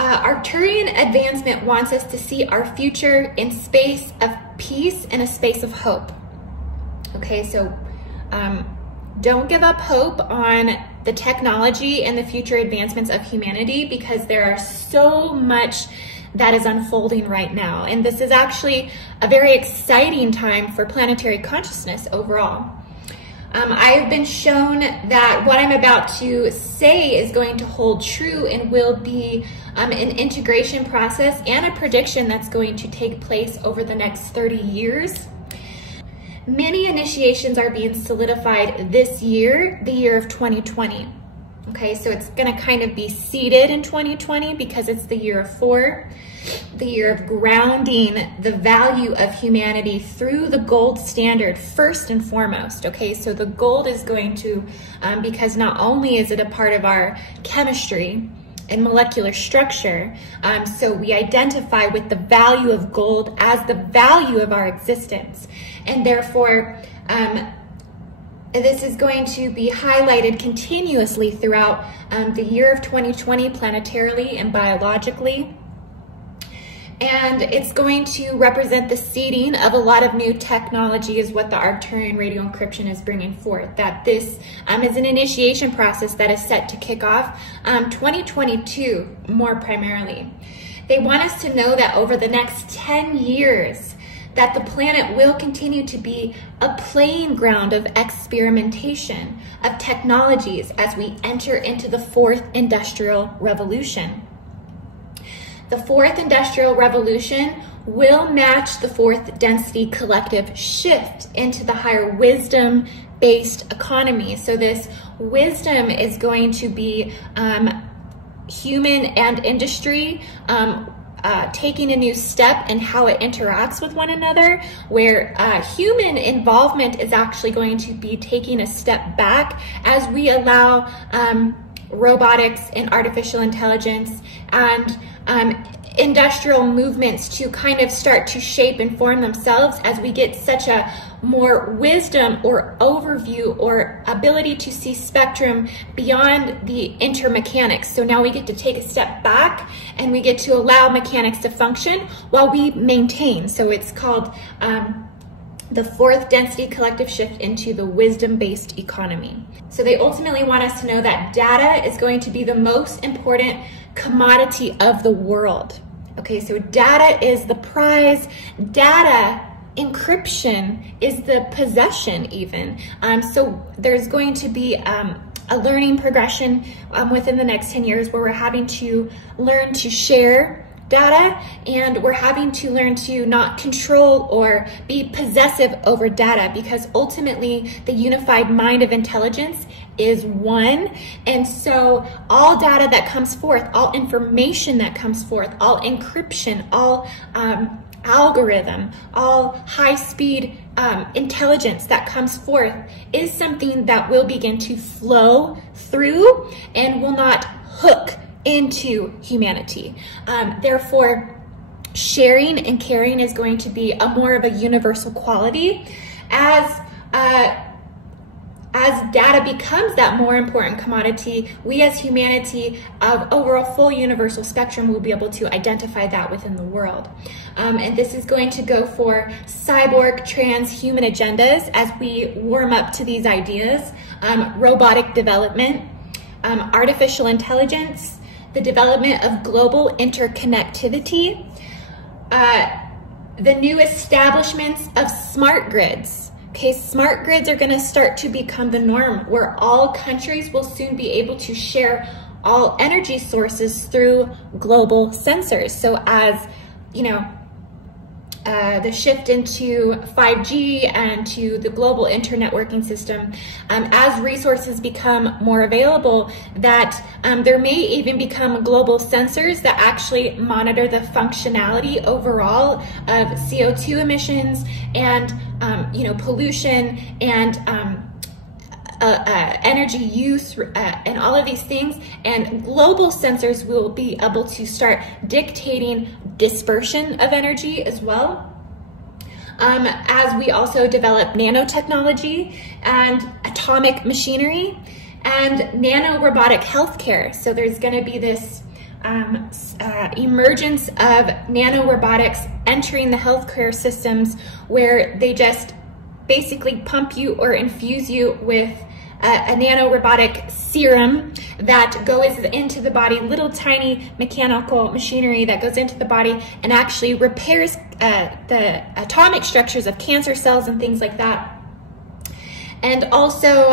Arcturian advancement wants us to see our future in space of peace and a space of hope. Okay, so don't give up hope on the technology and the future advancements of humanity, because there are so much that is unfolding right now. And this is actually a very exciting time for planetary consciousness overall. I have been shown that what I'm about to say is going to hold true and will be an integration process and a prediction that's going to take place over the next 30 years. Many initiations are being solidified this year, the year of 2020. Okay, so it's gonna kind of be seated in 2020 because it's the year of 4, the year of grounding the value of humanity through the gold standard first and foremost. Okay, so the gold is going to, because not only is it a part of our chemistry and molecular structure, so we identify with the value of gold as the value of our existence. And therefore, this is going to be highlighted continuously throughout the year of 2020 planetarily and biologically. And it's going to represent the seeding of a lot of new technology, is what the Arcturian radio encryption is bringing forth. That this is an initiation process that is set to kick off 2022 more primarily. They want us to know that over the next 10 years, that the planet will continue to be a playing ground of experimentation, of technologies as we enter into the 4th industrial revolution. The 4th industrial revolution will match the 4th density collective shift into the higher wisdom-based economy. So this wisdom is going to be human and industry taking a new step in how it interacts with one another, where human involvement is actually going to be taking a step back as we allow robotics and artificial intelligence and industrial movements to kind of start to shape and form themselves as we get such a more wisdom or overview or ability to see spectrum beyond the intermechanics. So now we get to take a step back and we get to allow mechanics to function while we maintain. So it's called the 4th density collective shift into the wisdom-based economy. So they ultimately want us to know that data is going to be the most important commodity of the world. Okay, so data is the prize. Data encryption is the possession even. So there's going to be a learning progression within the next 10 years where we're having to learn to share data, and we're having to learn to not control or be possessive over data, because ultimately the unified mind of intelligence is one. And so all data that comes forth, all information that comes forth, all encryption, all algorithm, all high-speed intelligence that comes forth is something that will begin to flow through and will not hook into humanity. Therefore, sharing and caring is going to be a more of a universal quality as data becomes that more important commodity. We as humanity over a full universal spectrum will be able to identify that within the world. And this is going to go for cyborg transhuman agendas as we warm up to these ideas, robotic development, artificial intelligence, the development of global interconnectivity, the new establishments of smart grids. Okay, smart grids are going to start to become the norm, where all countries will soon be able to share all energy sources through global sensors. So as, you know, the shift into 5G and to the global internetworking system, as resources become more available, that there may even become global sensors that actually monitor the functionality overall of CO2 emissions and you know, pollution and energy use and all of these things. And global sensors will be able to start dictating dispersion of energy as well. As we also develop nanotechnology and atomic machinery and nanorobotic healthcare. So there's going to be this emergence of nanorobotics entering the healthcare systems, where they just basically pump you or infuse you with a nanorobotic serum that goes into the body, little tiny mechanical machinery that goes into the body and actually repairs the atomic structures of cancer cells and things like that. And also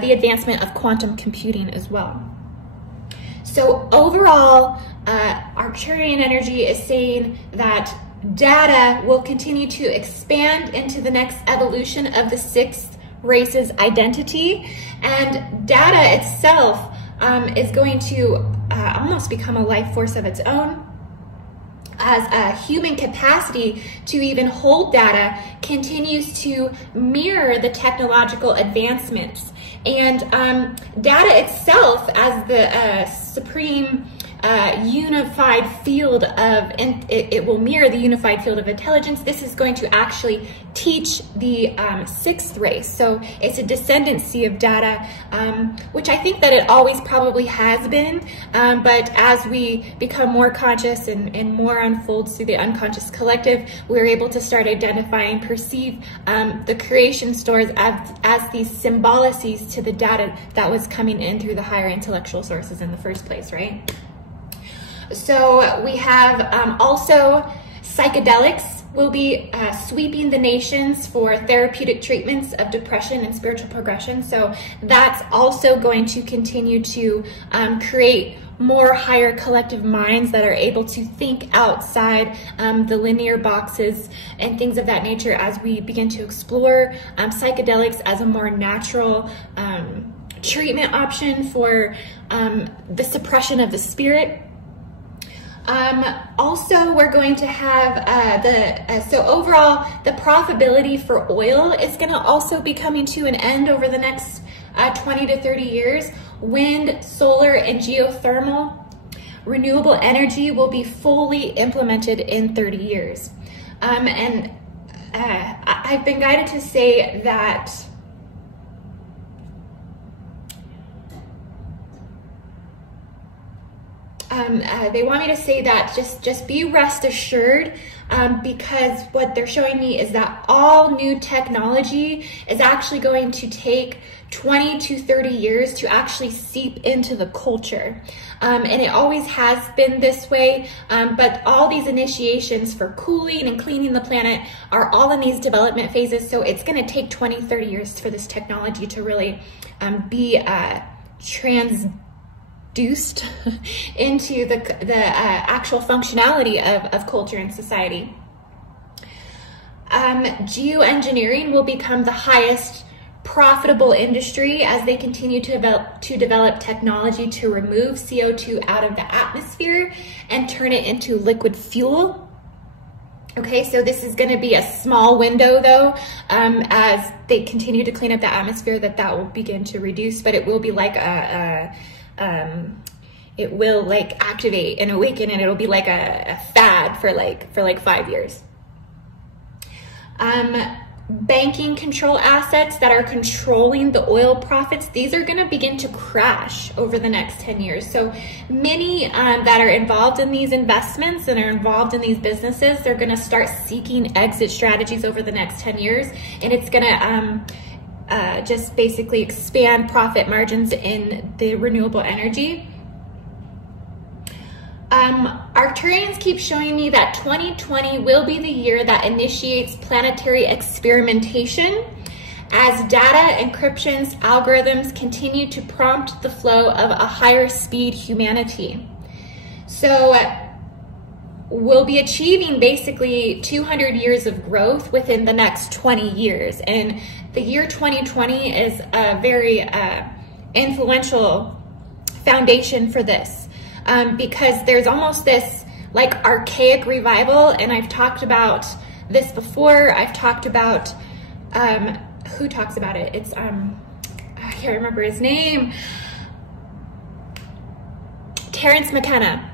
the advancement of quantum computing as well. So overall, Arcturian energy is saying that data will continue to expand into the next evolution of the sixth race's identity, and data itself is going to almost become a life force of its own, as a human capacity to even hold data continues to mirror the technological advancements. And data itself, as the supreme unified field of, it will mirror the unified field of intelligence. This is going to actually teach the sixth race. So it's a descendancy of data, which I think that it always probably has been. But as we become more conscious and more unfolds through the unconscious collective, we're able to start identifying, perceive the creation stores as these symbolicies to the data that was coming in through the higher intellectual sources in the first place, right? So we have also psychedelics will be sweeping the nations for therapeutic treatments of depression and spiritual progression. So that's also going to continue to create more higher collective minds that are able to think outside the linear boxes and things of that nature, as we begin to explore psychedelics as a more natural treatment option for the suppression of the spirit. Also, we're going to have so overall, the profitability for oil is going to also be coming to an end over the next 20 to 30 years. Wind, solar, and geothermal renewable energy will be fully implemented in 30 years. And I've been guided to say that they want me to say that just be rest assured, because what they're showing me is that all new technology is actually going to take 20 to 30 years to actually seep into the culture. And it always has been this way, but all these initiations for cooling and cleaning the planet are all in these development phases. So it's going to take 20, 30 years for this technology to really be transduced into the actual functionality of culture and society. Geoengineering will become the highest profitable industry as they continue to develop technology to remove CO2 out of the atmosphere and turn it into liquid fuel. Okay, so this is going to be a small window, though, as they continue to clean up the atmosphere, that will begin to reduce, but it will be like it will like activate and awaken, and it'll be like a fad for like 5 years. Banking control assets that are controlling the oil profits, these are going to begin to crash over the next 10 years. So many that are involved in these investments and are involved in these businesses, they're going to start seeking exit strategies over the next 10 years, and it's going to just basically expand profit margins in the renewable energy. Arcturians keep showing me that 2020 will be the year that initiates planetary experimentation as data encryptions algorithms continue to prompt the flow of a higher speed humanity. So we'll be achieving basically 200 years of growth within the next 20 years. And the year 2020 is a very influential foundation for this. Because there's almost this like archaic revival, and I've talked about this before. I've talked about, who talks about it? It's, I can't remember his name. Terence McKenna.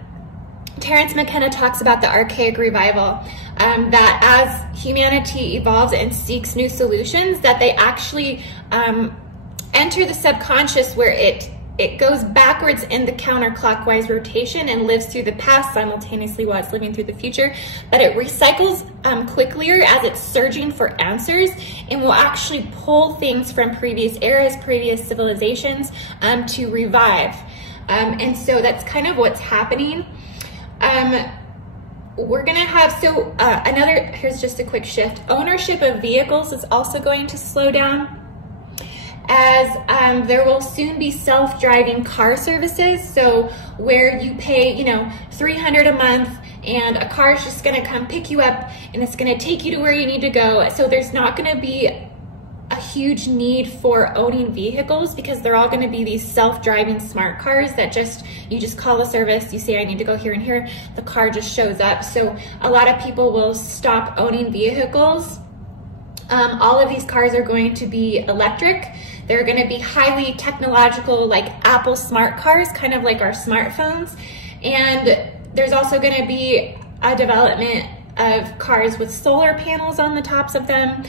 Terence McKenna talks about the archaic revival, that as humanity evolves and seeks new solutions, that they actually enter the subconscious where it it goes backwards in the counterclockwise rotation and lives through the past simultaneously while it's living through the future, but it recycles quicklier as it's searching for answers, and will actually pull things from previous eras, previous civilizations to revive. And so that's kind of what's happening. We're gonna have, here's just a quick shift. Ownership of vehicles is also going to slow down, as there will soon be self-driving car services. So where you pay, $300 a month, and a car is just gonna come pick you up and it's gonna take you to where you need to go. So there's not gonna be a huge need for owning vehicles, because they're all going to be these self-driving smart cars that you just call the service, you say I need to go here and here, the car just shows up. So a lot of people will stop owning vehicles. All of these cars are going to be electric. They're going to be highly technological, like Apple smart cars, kind of like our smartphones. And there's also going to be a development of cars with solar panels on the tops of them.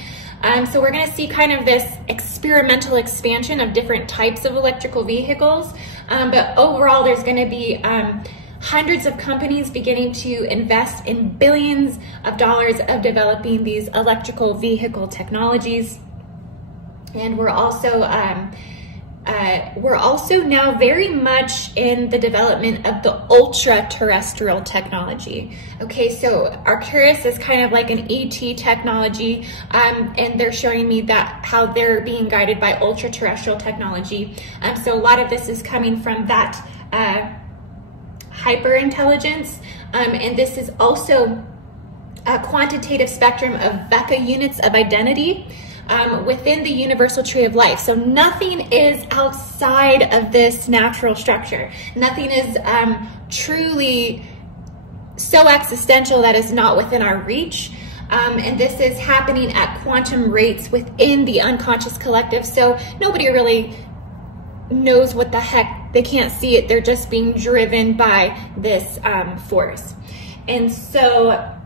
So we're going to see kind of this experimental expansion of different types of electrical vehicles. But overall, there's going to be hundreds of companies beginning to invest in billions of dollars of developing these electrical vehicle technologies. And we're also now very much in the development of the ultra-terrestrial technology. Okay, so Arcturus is kind of like an ET technology, and they're showing me that how they're being guided by ultra-terrestrial technology. So a lot of this is coming from that hyper-intelligence, and this is also a quantitative spectrum of Vecca units of identity within the universal tree of life. So nothing is outside of this natural structure. Nothing is truly so existential that is not within our reach. And this is happening at quantum rates within the unconscious collective. So nobody really knows what the heck, they can't see it. They're just being driven by this force. And so,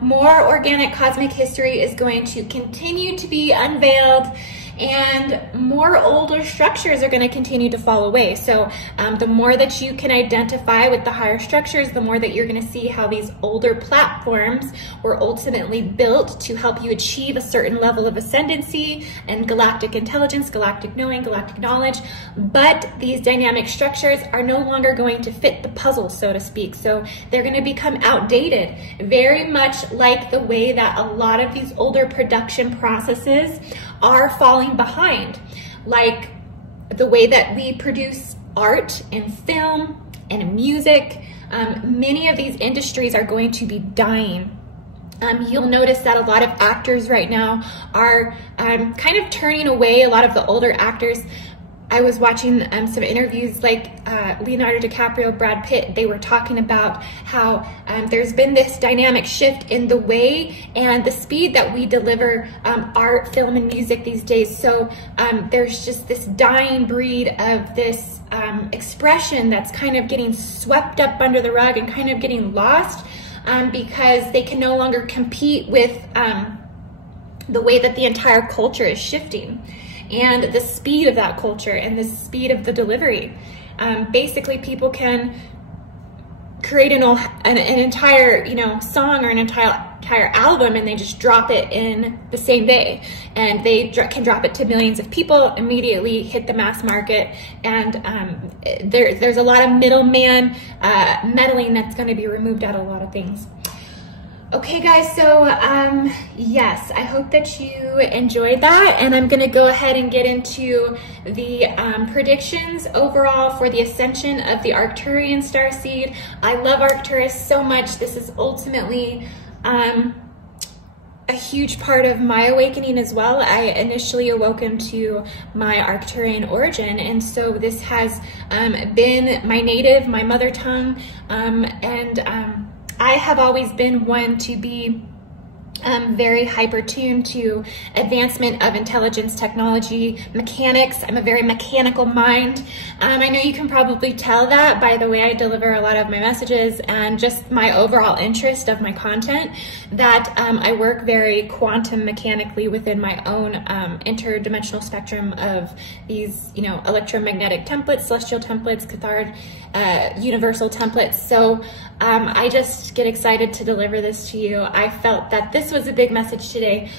more organic cosmic history is going to continue to be unveiled, and more older structures are going to continue to fall away. So the more that you can identify with the higher structures, the more that you're going to see how these older platforms were ultimately built to help you achieve a certain level of ascendancy and galactic intelligence, galactic knowing, galactic knowledge. But these dynamic structures are no longer going to fit the puzzle, so to speak. So they're going to become outdated, very much like the way that a lot of these older production processes are falling behind, like the way that we produce art and film and music. Many of these industries are going to be dying. You'll notice that a lot of actors right now are kind of turning away. A lot of the older actors, I was watching some interviews like Leonardo DiCaprio, Brad Pitt. They were talking about how there's been this dynamic shift in the way and the speed that we deliver art, film, and music these days. So there's just this dying breed of this expression that's kind of getting swept up under the rug and kind of getting lost because they can no longer compete with the way that the entire culture is shifting, and the speed of that culture and the speed of the delivery. Basically, people can create an entire song or an entire album, and they just drop it in the same day, and they can drop it to millions of people, immediately hit the mass market, and there's a lot of middleman meddling that's going to be removed out of a lot of things. Okay guys, so yes, I hope that you enjoyed that, and I'm gonna go ahead and get into the predictions overall for the ascension of the Arcturian starseed. I love Arcturus so much. This is ultimately a huge part of my awakening as well. I initially awoken to my Arcturian origin, and so this has been my native, my mother tongue, and I have always been one to be very hyper-tuned to advancement of intelligence, technology, mechanics. I'm a very mechanical mind. I know you can probably tell that by the way I deliver a lot of my messages and just my overall interest of my content, that I work very quantum mechanically within my own interdimensional spectrum of these, you know, electromagnetic templates, celestial templates, cathode, universal templates. So I just get excited to deliver this to you. I felt that this was a big message today.